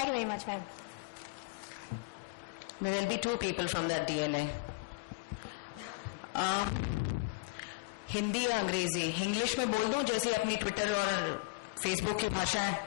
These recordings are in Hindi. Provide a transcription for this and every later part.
Thank you very much, ma'am. There will be two people from that DNA. Hindi या अंग्रेजी? इंग्लिश में बोल दूं जैसे अपनी ट्विटर और फेसबुक की भाषा है,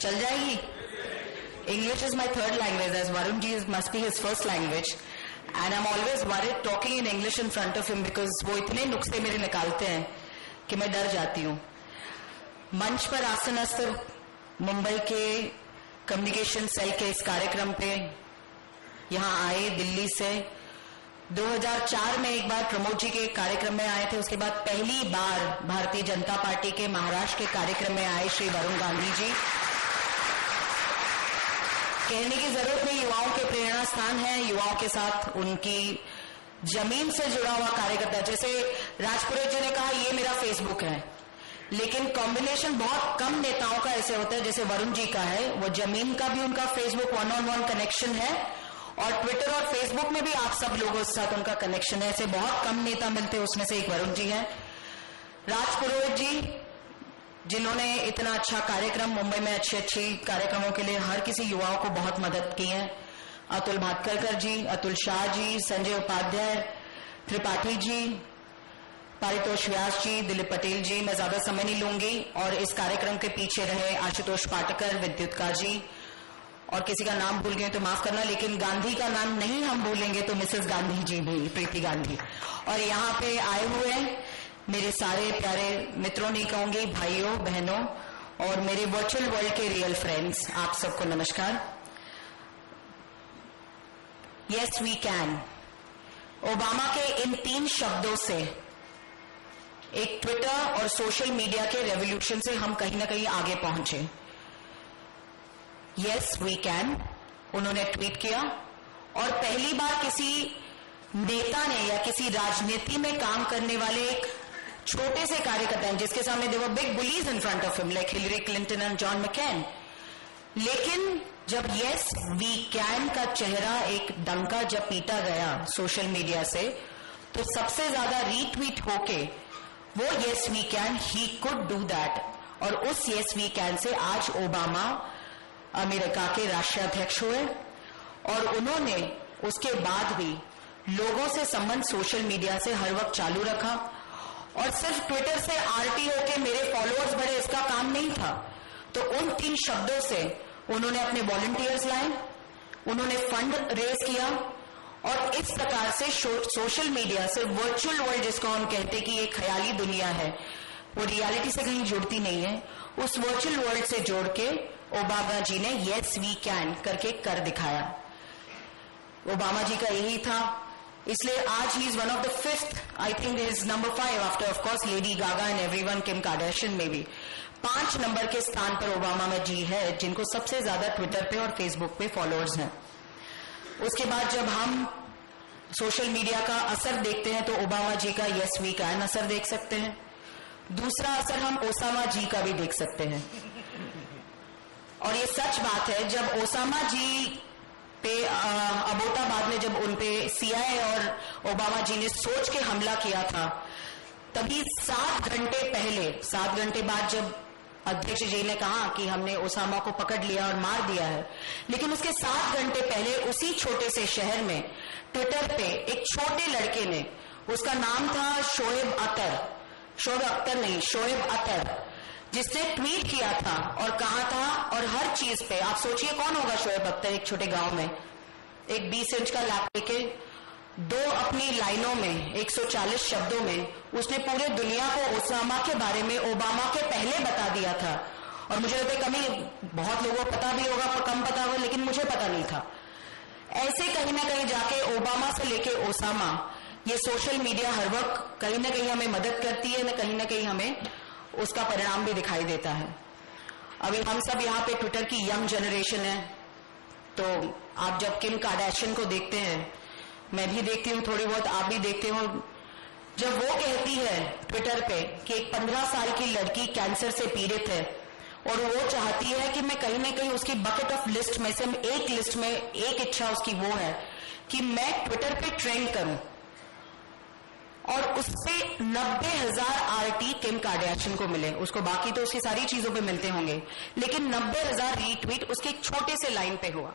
चल जाएगी? English is my third language, as Varun ji must be his first language, and I'm always worried talking in English in front of him because वो इतने नुक्से मेरे निकालते हैं कि मैं डर जाती हूँ. मंच पर आसनस्थ मुंबई के कम्युनिकेशन सेल के इस कार्यक्रम पे यहाँ आए दिल्ली से. 2004 में एक बार प्रमोद जी के कार्यक्रम में आए थे. उसके बाद पहली बार भारतीय जनता पार्टी के महाराष्ट्र के कार्यक्रम में आए श्री वरुण गांधी जी. कहने की जरूरत नहीं, युवाओं के प्रेरणा स्थान है, युवाओं के साथ उनकी जमीन से जुड़ा हुआ कार्यकर्ता. जैसे राजपुरोहित जी ने कहा ये मेरा फेसबुक है, लेकिन कॉम्बिनेशन बहुत कम नेताओं का ऐसे होता है जैसे वरुण जी का है. वो जमीन का भी उनका फेसबुक 1-on-1 कनेक्शन है और ट्विटर और फेसबुक में भी आप सब लोगों के साथ उनका कनेक्शन है. ऐसे बहुत कम नेता मिलते हैं, उसमें से एक वरुण जी हैं. राजपुरोहित जी जिन्होंने इतना अच्छा कार्यक्रम मुंबई में अच्छी कार्यक्रमों के लिए हर किसी युवाओं को बहुत मदद की है. अतुल भातकरकर जी, अतुल शाह जी, संजय उपाध्याय, त्रिपाठी जी, पारितोष व्यास जी, दिलीप पटेल जी. मैं ज्यादा समय नहीं लूंगी. और इस कार्यक्रम के पीछे रहे आशुतोष पाटकर, विद्युतकार जी, और किसी का नाम भूल गए तो माफ करना, लेकिन गांधी का नाम नहीं हम भूलेंगे तो मिसेस गांधी जी भी, प्रीति गांधी. और यहाँ पे आए हुए मेरे सारे प्यारे मित्रों, नहीं कहूंगी, भाइयों बहनों और मेरे वर्चुअल वर्ल्ड के रियल फ्रेंड्स, आप सबको नमस्कार. Yes we can. ओबामा के इन 3 शब्दों से एक ट्विटर और सोशल मीडिया के रेवोल्यूशन से हम कहीं ना कहीं आगे पहुंचे. यस वी कैन उन्होंने ट्वीट किया और पहली बार किसी नेता ने या किसी राजनीति में काम करने वाले एक छोटे से कार्यकर्ता हैं जिसके सामने they were big bullies in front of him like Hillary Clinton and John McCain. लेकिन जब यस वी कैन का चेहरा एक डंका जब पीटा गया सोशल मीडिया से, तो सबसे ज्यादा रीट्वीट होके वो yes we can, he could do that. और उस यस वी कैन से आज ओबामा अमेरिका के राष्ट्राध्यक्ष हुए और उन्होंने उसके बाद भी लोगों से संबंध सोशल मीडिया से हर वक्त चालू रखा. और सिर्फ ट्विटर से आरटी होके मेरे फॉलोअर्स बढ़े इसका काम नहीं था. तो उन 3 शब्दों से उन्होंने अपने वॉलंटियर्स लाए, उन्होंने फंड रेज किया और इस प्रकार से सोशल मीडिया से वर्चुअल वर्ल्ड, जिसको हम कहते कि एक ख्याली दुनिया है, वो रियलिटी से कहीं जुड़ती नहीं है, उस वर्चुअल वर्ल्ड से जोड़ के ओबामा जी ने यस वी कैन करके कर दिखाया. ओबामा जी का यही था. इसलिए आज he is one of the 5th, I think is number 5 after of course Lady Gaga and everyone, Kim Kardashian में भी 5 नंबर के स्थान पर ओबामा जी है जिनको सबसे ज्यादा ट्विटर पे और फेसबुक पे फॉलोअर्स हैं. उसके बाद जब हम सोशल मीडिया का असर देखते हैं तो ओबामा जी का यस वी कैन असर देख सकते हैं. दूसरा असर हम ओसामा जी का भी देख सकते हैं. और ये सच बात है, जब ओसामा जी पे अबोटाबाद में जब उन पे सीआईए और ओबामा जी ने सोच के हमला किया था, तभी 7 घंटे पहले, 7 घंटे बाद जब अध्यक्ष जी ने कहा कि हमने ओसामा को पकड़ लिया और मार दिया है, लेकिन उसके 7 घंटे पहले उसी छोटे से शहर में ट्विटर पे एक छोटे लड़के ने, उसका नाम था शोएब अख्तर, जिसने ट्वीट किया था और कहा था, और हर चीज पे आप सोचिए कौन होगा शोएब अख्तर, एक छोटे गांव में एक 20 इंच का लैप लेके 2 अपनी लाइनों में 140 शब्दों में उसने पूरे दुनिया को ओसामा के बारे में ओबामा के पहले बता दिया था. और मुझे लगता है कभी बहुत लोगों को पता भी होगा, कम पता होगा, लेकिन मुझे पता नहीं था. ऐसे कहीं ना कहीं जाके ओबामा से लेके ओसामा, ये सोशल मीडिया हर वक्त कहीं ना कहीं हमें मदद करती है, न कहीं हमें उसका परिणाम भी दिखाई देता है. अभी हम सब यहाँ पे ट्विटर की यंग जनरेशन है, तो आप जब किम कार्दाशियन को देखते हैं, मैं भी देखती हूँ थोड़ी बहुत, आप भी देखते हो, जब वो कहती है ट्विटर पे कि एक 15 साल की लड़की कैंसर से पीड़ित है और वो चाहती है कि मैं कहीं ना कहीं उसकी बकेट ऑफ लिस्ट में से एक लिस्ट में एक इच्छा उसकी वो है कि मैं ट्विटर पे ट्रेंड करूं. और उससे 90,000 RT किम कार्डियाशियन को मिले। उसको बाकी तो उसकी सारी चीजों पे मिलते होंगे, लेकिन 90,000 रीट्वीट उसके एक छोटे से लाइन पे हुआ।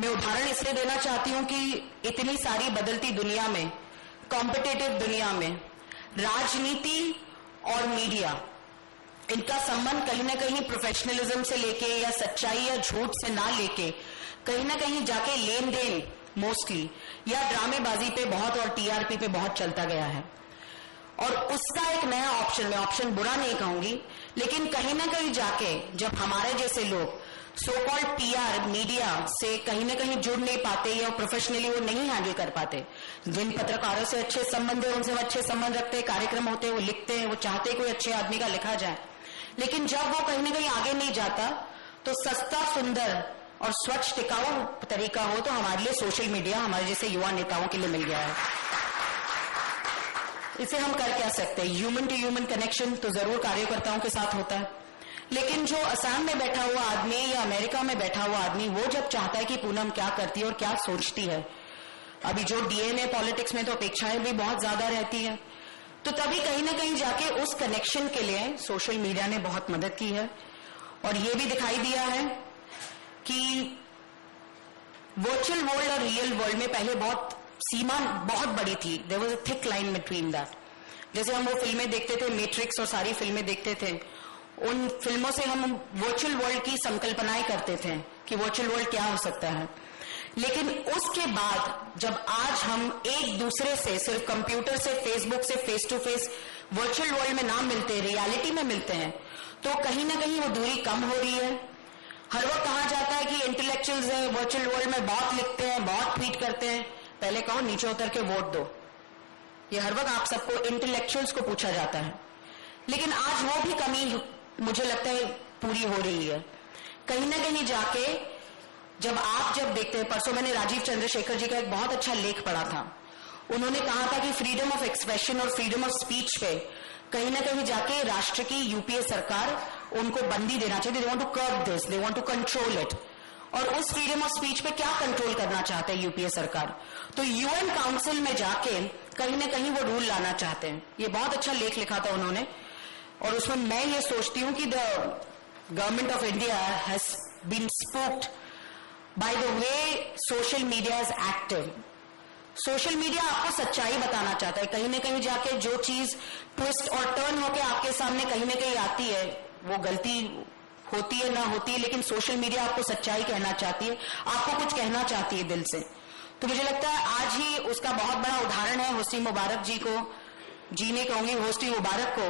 मैं उदाहरण इसलिए देना चाहती हूं कि इतनी सारी बदलती दुनिया में, कॉम्पिटिटिव दुनिया में, राजनीति और मीडिया, इनका संबंध कहीं ना कहीं प्रोफेशनलिज्म से लेके या सच्चाई या झूठ से ना लेके कहीं ना कहीं जाके लेन देन मोस्टली या ड्रामेबाजी पे बहुत और TRP पे बहुत चलता गया है। और उसका एक नया ऑप्शन, मैं ऑप्शन बुरा नहीं कहूंगी, लेकिन कहीं ना कहीं जाके जब हमारे जैसे लोग सो कॉल्ड PR मीडिया से कहीं ना कहीं जुड़ नहीं पाते या प्रोफेशनली वो नहीं हैंडल कर पाते, जिन पत्रकारों से अच्छे संबंध है उनसे वो अच्छे संबंध रखते हैं, कार्यक्रम होते हैं वो लिखते हैं, वो चाहते हैं कोई अच्छे आदमी का लिखा जाए, लेकिन जब वो कहीं ना कहीं आगे नहीं जाता तो सस्ता, सुंदर और स्वच्छ टिकाऊ तरीका हो तो हमारे लिए सोशल मीडिया हमारे जैसे युवा नेताओं के लिए मिल गया है। इसे हम कर क्या सकते हैं? ह्यूमन टू ह्यूमन कनेक्शन तो जरूर कार्यकर्ताओं के साथ होता है, लेकिन जो असम में बैठा हुआ आदमी या अमेरिका में बैठा हुआ आदमी वो जब चाहता है कि पूनम क्या करती है और क्या सोचती है, अभी जो DNA पॉलिटिक्स में तो अपेक्षाएं भी बहुत ज्यादा रहती है, तो तभी कहीं ना कहीं जाके उस कनेक्शन के लिए सोशल मीडिया ने बहुत मदद की है। और ये भी दिखाई दिया है कि वर्चुअल वर्ल्ड और रियल वर्ल्ड में पहले बहुत सीमा बहुत बड़ी थी, there was a thick line between that. जैसे हम वो फिल्में देखते थे, मैट्रिक्स और सारी फिल्में देखते थे, उन फिल्मों से हम वर्चुअल वर्ल्ड की संकल्पनाएं करते थे कि वर्चुअल वर्ल्ड क्या हो सकता है, लेकिन उसके बाद जब आज हम एक दूसरे से सिर्फ कंप्यूटर से, फेसबुक से face to face virtual world में ना मिलते, रियलिटी में मिलते हैं, तो कहीं ना कहीं वो दूरी कम हो रही है। हर वक्त कहा जाता है कि इंटेलेक्चुअल्स हैं, वर्चुअल वर्ल्ड में बहुत लिखते हैं, बहुत ट्वीट करते हैं, पहले कहो नीचे उतर के वोट दो, ये हर वक्त आप सबको इंटेलेक्चुअल्स को पूछा जाता है, लेकिन आज वो भी कमी मुझे लगता है पूरी हो रही है। कहीं ना कहीं जाके जब देखते हैं, परसों मैंने राजीव चंद्रशेखर जी का एक बहुत अच्छा लेख पढ़ा था, उन्होंने कहा था कि फ्रीडम ऑफ एक्सप्रेशन और फ्रीडम ऑफ स्पीच पे कहीं ना कहीं जाके राष्ट्र की UPA सरकार उनको बंदी देना चाहिए। They want to curb this, they want to control it. और उस फ्रीडम ऑफ स्पीच पे क्या कंट्रोल करना चाहते हैं UPA सरकार? तो UN काउंसिल में जाके कहीं ना कहीं वो रूल लाना चाहते हैं। ये बहुत अच्छा लेख लिखा था उन्होंने, और उसमें मैं ये सोचती हूँ कि the government of India has been spoked by the way social media is active. Social media आपको सच्चाई बताना चाहता है, कहीं ना कहीं जाके जो चीज ट्विस्ट और टर्न होके आपके सामने कहीं ना कहीं आती है, वो गलती होती है ना होती है, लेकिन सोशल मीडिया आपको सच्चाई कहना चाहती है, आपको कुछ कहना चाहती है दिल से। तो मुझे लगता है आज ही उसका बहुत बड़ा उदाहरण है। होस्नी मुबारक जी को, जीने कहूंगी, होस्नी मुबारक को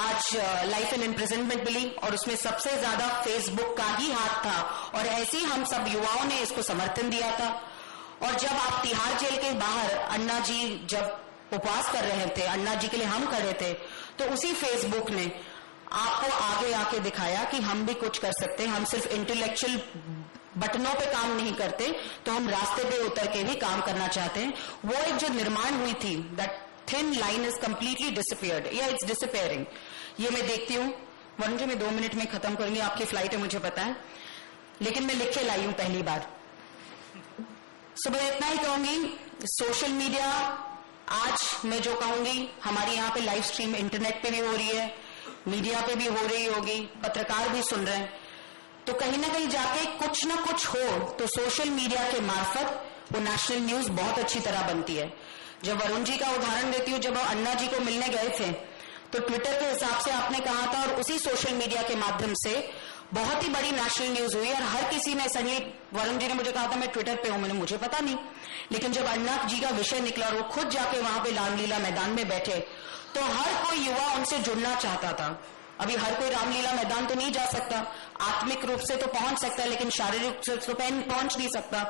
आज लाइफ इन इम्प्रिजनमेंट मिली, और उसमें सबसे ज्यादा फेसबुक का ही हाथ था, और ऐसे ही हम सब युवाओं ने इसको समर्थन दिया था। और जब आप तिहाड़ जेल के बाहर अन्ना जी जब उपवास कर रहे थे, अन्ना जी के लिए हम खड़े थे, तो उसी फेसबुक ने आपको आगे आके दिखाया कि हम भी कुछ कर सकते हैं, हम सिर्फ इंटेलेक्चुअल बटनों पे काम नहीं करते, तो हम रास्ते पे उतर के भी काम करना चाहते हैं। वो एक जो निर्माण हुई थी, that thin line is completely disappeared, या इट्स डिसअपियरिंग। ये मैं देखती हूँ। वरुण जी मैं 2 मिनट में खत्म करूंगी, आपकी फ्लाइट है मुझे पता है, लेकिन मैं लिख के लाई हूं पहली बार। सुबह इतना ही कहूंगी, सोशल मीडिया आज मैं जो कहूंगी, हमारी यहाँ पे लाइव स्ट्रीम इंटरनेट पे भी हो रही है, मीडिया पे भी हो रही होगी, पत्रकार भी सुन रहे हैं, तो कहीं ना कहीं जाके कुछ ना कुछ हो तो सोशल मीडिया के मार्फत वो नेशनल न्यूज बहुत अच्छी तरह बनती है। जब वरुण जी का उदाहरण देती हूँ, जब अन्ना जी को मिलने गए थे तो ट्विटर के हिसाब से आपने कहा था, और उसी सोशल मीडिया के माध्यम से बहुत ही बड़ी नेशनल न्यूज हुई, और हर किसी ने सही, वरुण जी ने मुझे कहा था मैं ट्विटर पे हूं, मैंने मुझे पता नहीं, लेकिन जब अन्ना जी का विषय निकला और वो खुद जाके वहां पे रामलीला मैदान में बैठे, तो हर कोई युवा उनसे जुड़ना चाहता था। अभी हर कोई रामलीला मैदान तो नहीं जा सकता, आत्मिक रूप से तो पहुंच सकता है, लेकिन शारीरिक रूप से तो पहुंच नहीं सकता।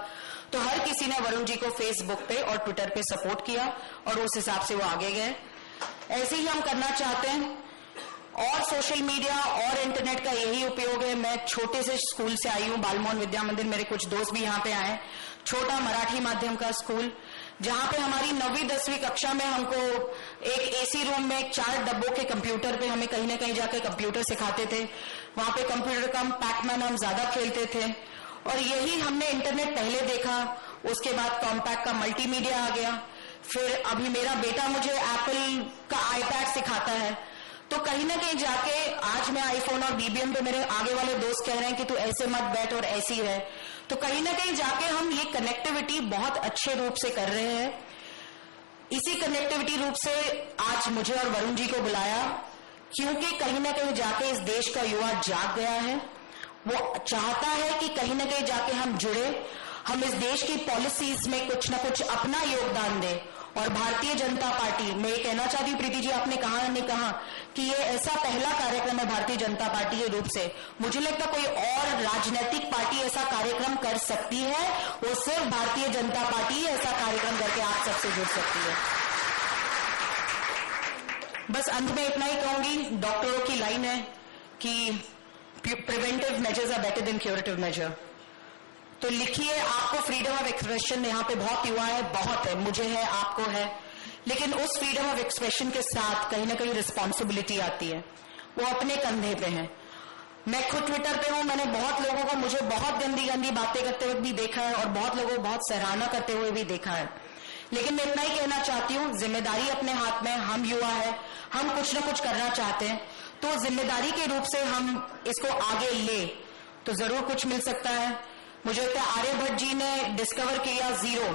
तो हर किसी ने वरुण जी को फेसबुक पे और ट्विटर पे सपोर्ट किया, और उस हिसाब से वो आगे गए। ऐसे ही हम करना चाहते हैं, और सोशल मीडिया और इंटरनेट का यही उपयोग है। मैं छोटे से स्कूल से आई हूँ, बालमोहन विद्या मंदिर, मेरे कुछ दोस्त भी यहाँ पे आए, छोटा मराठी माध्यम का स्कूल, जहां पे हमारी 9वीं 10वीं कक्षा में हमको एक AC रूम में 4 डब्बों के कंप्यूटर पे हमें कहीं ना कहीं जाके कंप्यूटर सिखाते थे। वहां पे कंप्यूटर का पैकमैन हम ज्यादा खेलते थे, और यही हमने इंटरनेट पहले देखा, उसके बाद कॉम्पैक्ट का मल्टीमीडिया आ गया, फिर अभी मेरा बेटा मुझे एप्पल का आईपैड सिखाता है। तो कहीं ना कहीं जाके आज मैं आईफोन और बीबीएम पे मेरे आगे वाले दोस्त कह रहे हैं कि तू ऐसे मत बैठ और ऐसी रह। तो कहीं ना कहीं जाके हम ये कनेक्टिविटी बहुत अच्छे रूप से कर रहे हैं। इसी कनेक्टिविटी रूप से आज मुझे और वरुण जी को बुलाया, क्योंकि कहीं ना कहीं जाके इस देश का युवा जाग गया है। वो चाहता है कि कहीं ना कहीं जाके हम जुड़े, हम इस देश की पॉलिसीज में कुछ ना कुछ अपना योगदान दें। और भारतीय जनता पार्टी, मैं ये कहना चाहती हूँ प्रीति जी, आपने कहा नहीं कहा कि ये ऐसा पहला कार्यक्रम है भारतीय जनता पार्टी के रूप से। मुझे लगता कोई और राजनीतिक पार्टी ऐसा कार्यक्रम कर सकती है, वो सिर्फ भारतीय जनता पार्टी ही ऐसा कार्यक्रम करके आप सबसे जुड़ सकती है। बस अंत में इतना ही कहूंगी, डॉक्टरों की लाइन है कि preventive measures are better than curative measure. तो लिखिए, आपको फ्रीडम ऑफ एक्सप्रेशन यहाँ पे बहुत युवा है, बहुत है, मुझे है, आपको है, लेकिन उस फ्रीडम ऑफ एक्सप्रेशन के साथ कहीं ना कहीं रिस्पॉन्सिबिलिटी आती है, वो अपने कंधे पे है। मैं खुद ट्विटर पे हूं, मैंने बहुत लोगों को मुझे बहुत गंदी गंदी बातें करते हुए भी देखा है और बहुत लोगों को बहुत सराहना करते हुए भी देखा है। लेकिन मैं इतना ही कहना चाहती हूँ, जिम्मेदारी अपने हाथ में, हम युवा है, हम कुछ ना कुछ करना चाहते हैं, तो जिम्मेदारी के रूप से हम इसको आगे ले तो जरूर कुछ मिल सकता है। मुझे लगता है आर्यभट्ट जी ने डिस्कवर किया जीरो,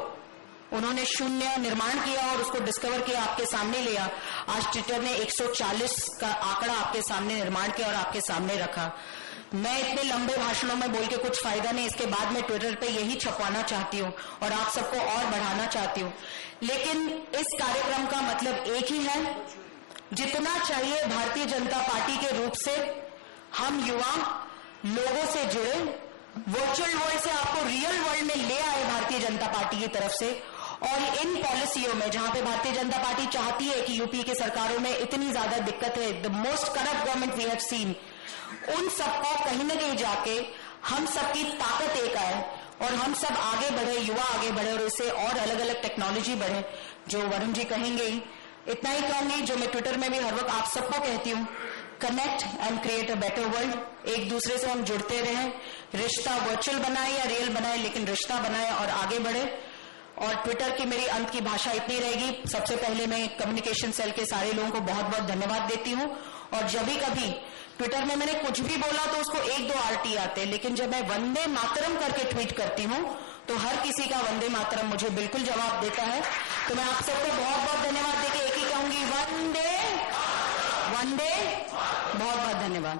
उन्होंने शून्य निर्माण किया और उसको डिस्कवर किया, आपके सामने लिया। आज ट्विटर ने 140 का आंकड़ा आपके सामने निर्माण किया और आपके सामने रखा। मैं इतने लंबे भाषणों में बोल के कुछ फायदा नहीं, इसके बाद मैं ट्विटर पे यही छपवाना चाहती हूँ और आप सबको और बढ़ाना चाहती हूँ। लेकिन इस कार्यक्रम का मतलब एक ही है, जितना चाहिए भारतीय जनता पार्टी के रूप से हम युवा लोगों से जुड़े, वर्चुअल वर्ल्ड से आपको रियल वर्ल्ड में ले आए भारतीय जनता पार्टी की तरफ से। और इन पॉलिसियों में जहां पे भारतीय जनता पार्टी चाहती है कि यूपी के सरकारों में इतनी ज्यादा दिक्कत है, the most corrupt government we have seen, उन सबको कहीं न कहीं जाके हम सबकी ताकत एक आए और हम सब आगे बढ़े, युवा आगे बढ़े और इससे और अलग अलग टेक्नोलॉजी बढ़े, जो वरुण जी कहेंगे ही। इतना ही कहूंगी, जो मैं ट्विटर में भी हर वक्त आप सबको कहती हूँ, connect and create a better world. एक दूसरे से हम जुड़ते रहें, रिश्ता वर्चुअल बनाए या रियल बनाए, लेकिन रिश्ता बनाए और आगे बढ़े। और ट्विटर की मेरी अंत की भाषा इतनी रहेगी। सबसे पहले मैं कम्युनिकेशन सेल के सारे लोगों को बहुत बहुत धन्यवाद देती हूँ। और जब भी कभी ट्विटर में मैंने कुछ भी बोला तो उसको 1-2 RT आते, लेकिन जब मैं वंदे मातरम करके ट्वीट करती हूँ तो हर किसी का वंदे मातरम मुझे बिल्कुल जवाब देता है। तो मैं आप सबको बहुत बहुत धन्यवाद देके एक ही कहूंगी, वंदे वंदे, बहुत बहुत धन्यवाद।